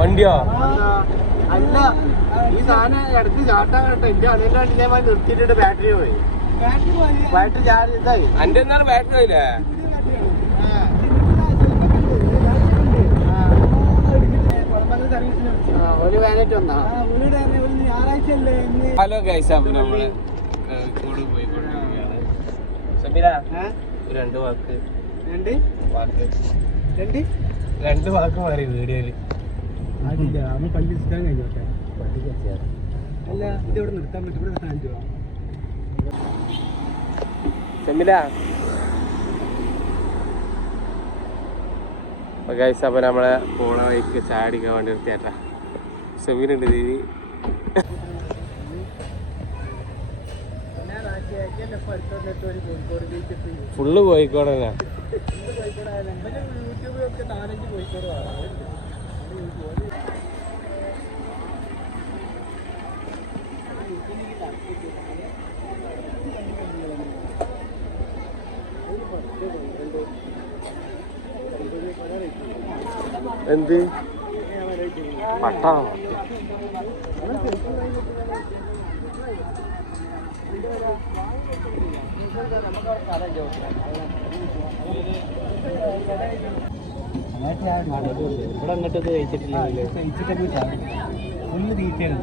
വണ്ടിയോ അല്ല ഈ സാധനം ഇടയ്ക്ക് ചാട്ടാൻ കേട്ടോ എന്റെ അതിന്റെ വണ്ടിയിലേമായി നിർത്തിയിട്ടിട്ട് ബാറ്ററി പോയി ബാറ്ററി ചാർജ് ഇതായി എന്റെ എന്നാലും ബാറ്ററി പോയില്ലേ ഒരു വാനറ്റ് വന്നാ ഹലോ ഗൈസ് അപ്പൊ നമ്മള് കോഴിക്കോട് പോയിക്കൊണ്ടിരിക്കുകയാണ് സമീര രണ്ട് വാക്ക് മാറി വീഡിയോയില് പള്ളി നിൽക്കാൻ കഴിഞ്ഞോട്ടെ അല്ല ഇത് ഇവിടെ നിർത്താൻ പറ്റും ഇവിടെ നിർത്താൻ സമീര അപ്പൊ ഗൈസ് അപ്പൊ നമ്മളെ പോണ വഴിക്ക് ചാടിക്കാൻ വേണ്ടി നിർത്തിയാട്ടാ സമീരുണ്ട് ദീദി ഫുള്ള് കോഴിക്കോട് തന്നെ യൂട്യൂബിലൊക്കെ 4-5 കോഴിക്കോട് എന്ത് പട്ടാണോ ഇവിടെ അങ്ങോട്ട് കഴിച്ചിട്ടില്ല ഫുള്ള് തീറ്റയാണ്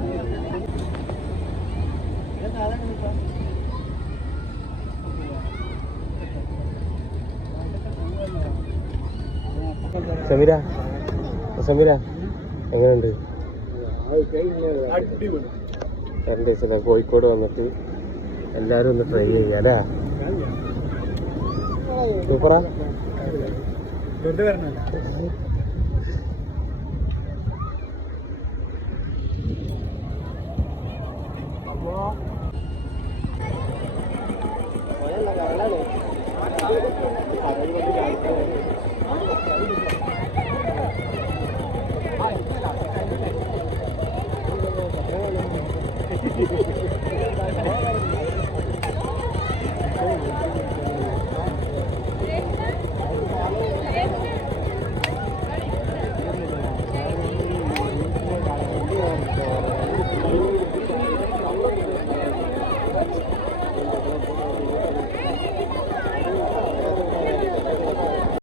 സമീര എങ്ങനെയുണ്ട് രണ്ട് ദിവസം കോഴിക്കോട് വന്നിട്ട് എല്ലാരും ഒന്ന് ട്രൈ ചെയ്യാം അല്ലേ സൂപ്പറാ